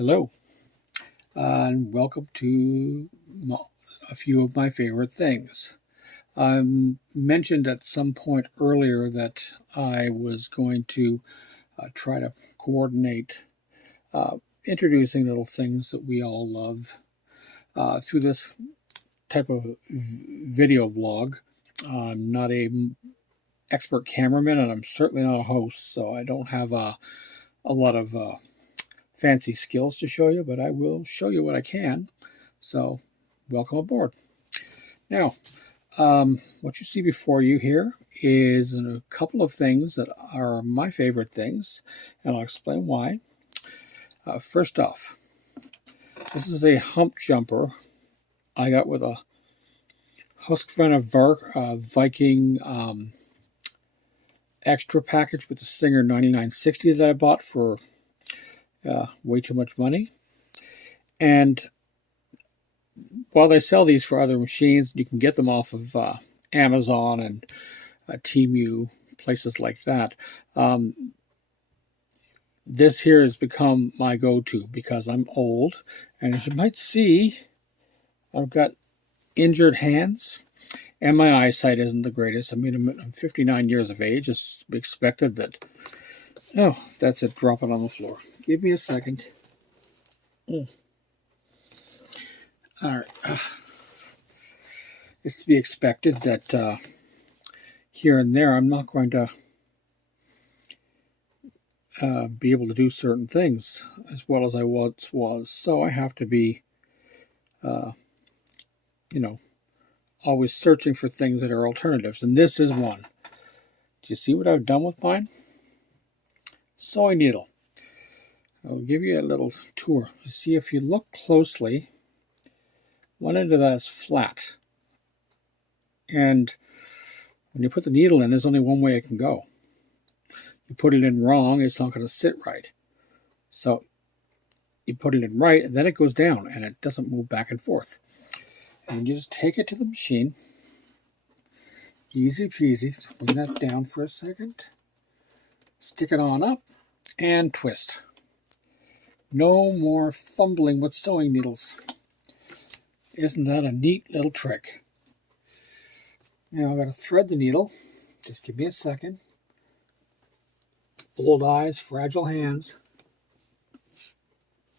Hello, and welcome to a few of my favorite things. I mentioned at some point earlier that I was going to try to coordinate introducing little things that we all love through this type of video vlog. I'm not a expert cameraman, and I'm certainly not a host, so I don't have a lot of fancy skills to show you, but I will show you what I can. So welcome aboard. Now, what you see before you here is a couple of things that are my favorite things, and I'll explain why. First off, this is a hump jumper I got with a Husqvarna Viking extra package with the Singer 9960 that I bought for way too much money. And while they sell these for other machines, you can get them off of Amazon and Temu, places like that. This here has become my go-to because I'm old, and as you might see, I've got injured hands, and my eyesight isn't the greatest. I mean, I'm 59 years of age. It's expected that... Oh, that's it, drop it on the floor. Give me a second. All right. It's to be expected that here and there I'm not going to be able to do certain things as well as I once was. So I have to be, always searching for things that are alternatives. And this is one. Do you see what I've done with mine? Sewing needle. I'll give you a little tour. You see, if you look closely, one end of that is flat. And when you put the needle in, there's only one way it can go. You put it in wrong, it's not going to sit right. So you put it in right, and then it goes down, and it doesn't move back and forth. And you just take it to the machine. Easy peasy. Bring that down for a second. Stick it on up, and twist. No more fumbling with sewing needles. Isn't that a neat little trick? Now I've got to thread the needle. Just give me a second. Old eyes, fragile hands.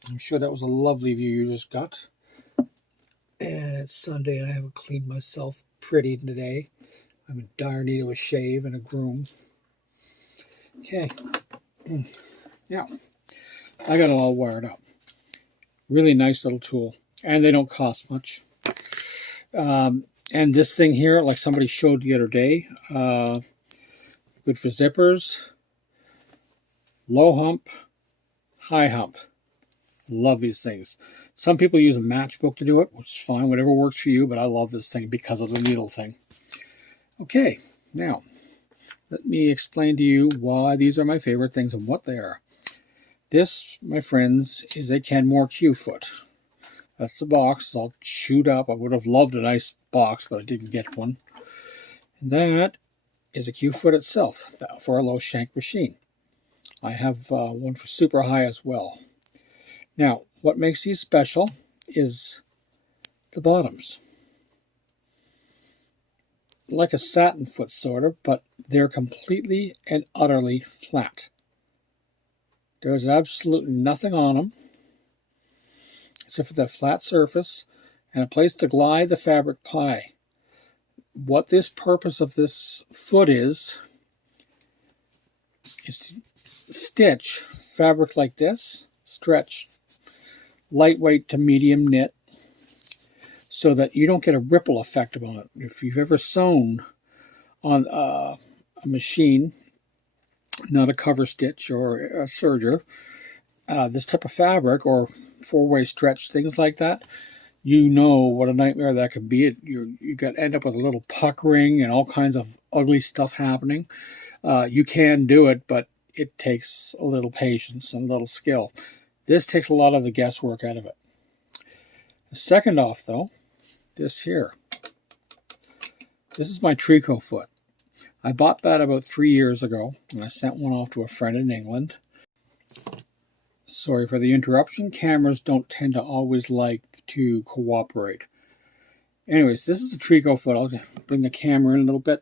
I'm sure that was a lovely view you just got. And it's Sunday and I haven't cleaned myself pretty today. I'm in dire need of a shave and a groom. Okay. Now, I got it all wired up. Really nice little tool. And they don't cost much. And this thing here, like somebody showed the other day, good for zippers, low hump, high hump. Love these things. Some people use a matchbook to do it, which is fine, whatever works for you, but I love this thing because of the needle thing. Okay, now, let me explain to you why these are my favorite things and what they are. This, my friends, is a Kenmore Q-foot. That's the box. It's all chewed up. I would have loved a nice box, but I didn't get one. And that is a Q-foot itself for a low shank machine. I have one for super high as well. Now, what makes these special is the bottoms. Like a satin foot sort of, but they're completely and utterly flat. There's absolutely nothing on them except for that flat surface and a place to glide the fabric pie. What this purpose of this foot is to stitch fabric like this, stretch, lightweight to medium knit, so that you don't get a ripple effect on it. If you've ever sewn on a machine, not a cover stitch or a serger, this type of fabric or four-way stretch, things like that, you know what a nightmare that can be. You end up with a little puckering and all kinds of ugly stuff happening. You can do it, but it takes a little patience and a little skill. This takes a lot of the guesswork out of it. Second off, though, this here. This is my tricot foot. I bought that about 3 years ago, and I sent one off to a friend in England. Sorry for the interruption. Cameras don't tend to always like to cooperate. Anyways, this is a Trico foot. I'll bring the camera in a little bit.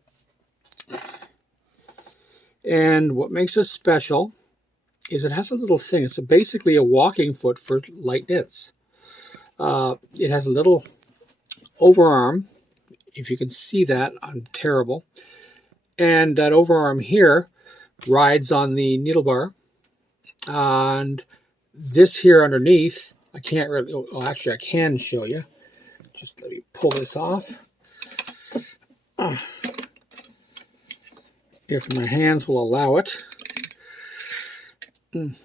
And what makes this special is it has a little thing. It's basically a walking foot for light knits. It has a little overarm. If you can see that, I'm terrible. And that overarm here rides on the needle bar. And this here underneath, I can't really, oh, actually I can show you. Just let me pull this off. If my hands will allow it. You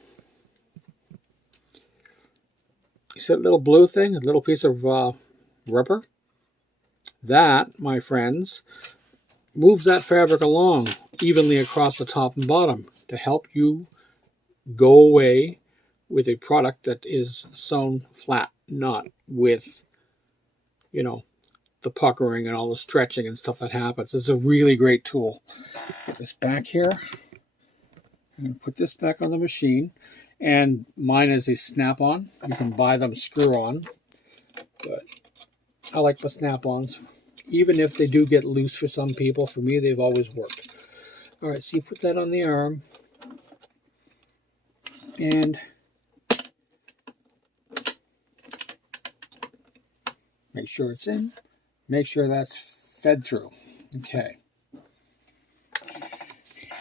see that little blue thing, a little piece of rubber? That, my friends, moves that fabric along evenly across the top and bottom to help you go away with a product that is sewn flat, not with, you know, the puckering and all the stretching and stuff that happens. It's a really great tool. Get this back here. I'm going to put this back on the machine. And mine is a snap-on. You can buy them screw-on. But I like the snap-ons. Even if they do get loose for some people, for me, they've always worked. All right, so you put that on the arm. And make sure it's in. Make sure that's fed through. Okay.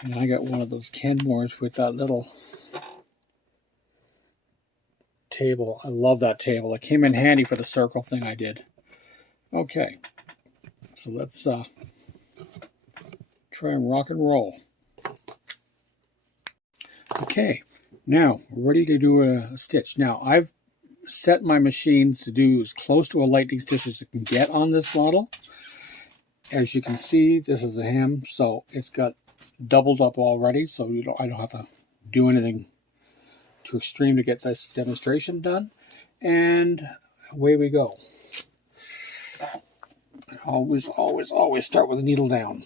And I got one of those Kenmores with that little table. I love that table. It came in handy for the circle thing I did. Okay. So let's try and rock and roll. Okay. Now, we're ready to do a stitch. Now, I've set my machines to do as close to a lightning stitch as it can get on this model. As you can see, this is a hem, so it's got doubled up already, so I don't have to do anything too extreme to get this demonstration done. And away we go. Always, always, always start with the needle down.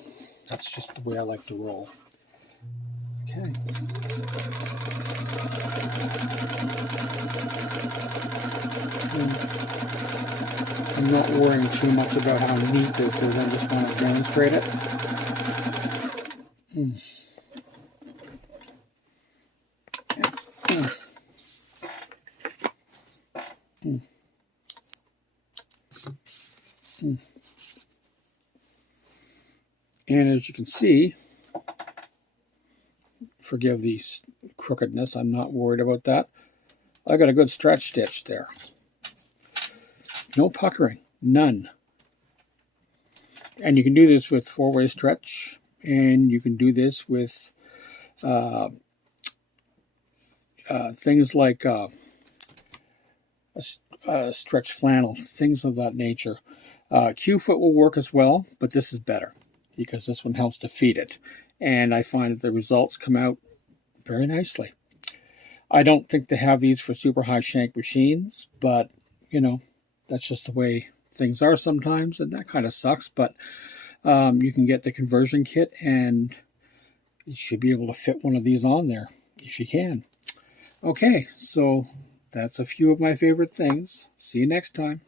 That's just the way I like to roll. Okay. I'm not worrying too much about how neat this is. I just want to demonstrate it. And as you can see, forgive the crookedness, I'm not worried about that. I got a good stretch stitch there. No puckering, none. And you can do this with four-way stretch, and you can do this with things like a stretch flannel, things of that nature. Q-foot will work as well, but this is better because this one helps to feed it. And I find that the results come out very nicely. I don't think they have these for super high shank machines, but, you know, that's just the way things are sometimes, and that kind of sucks. But you can get the conversion kit, and you should be able to fit one of these on there if you can. Okay, so that's a few of my favorite things. See you next time.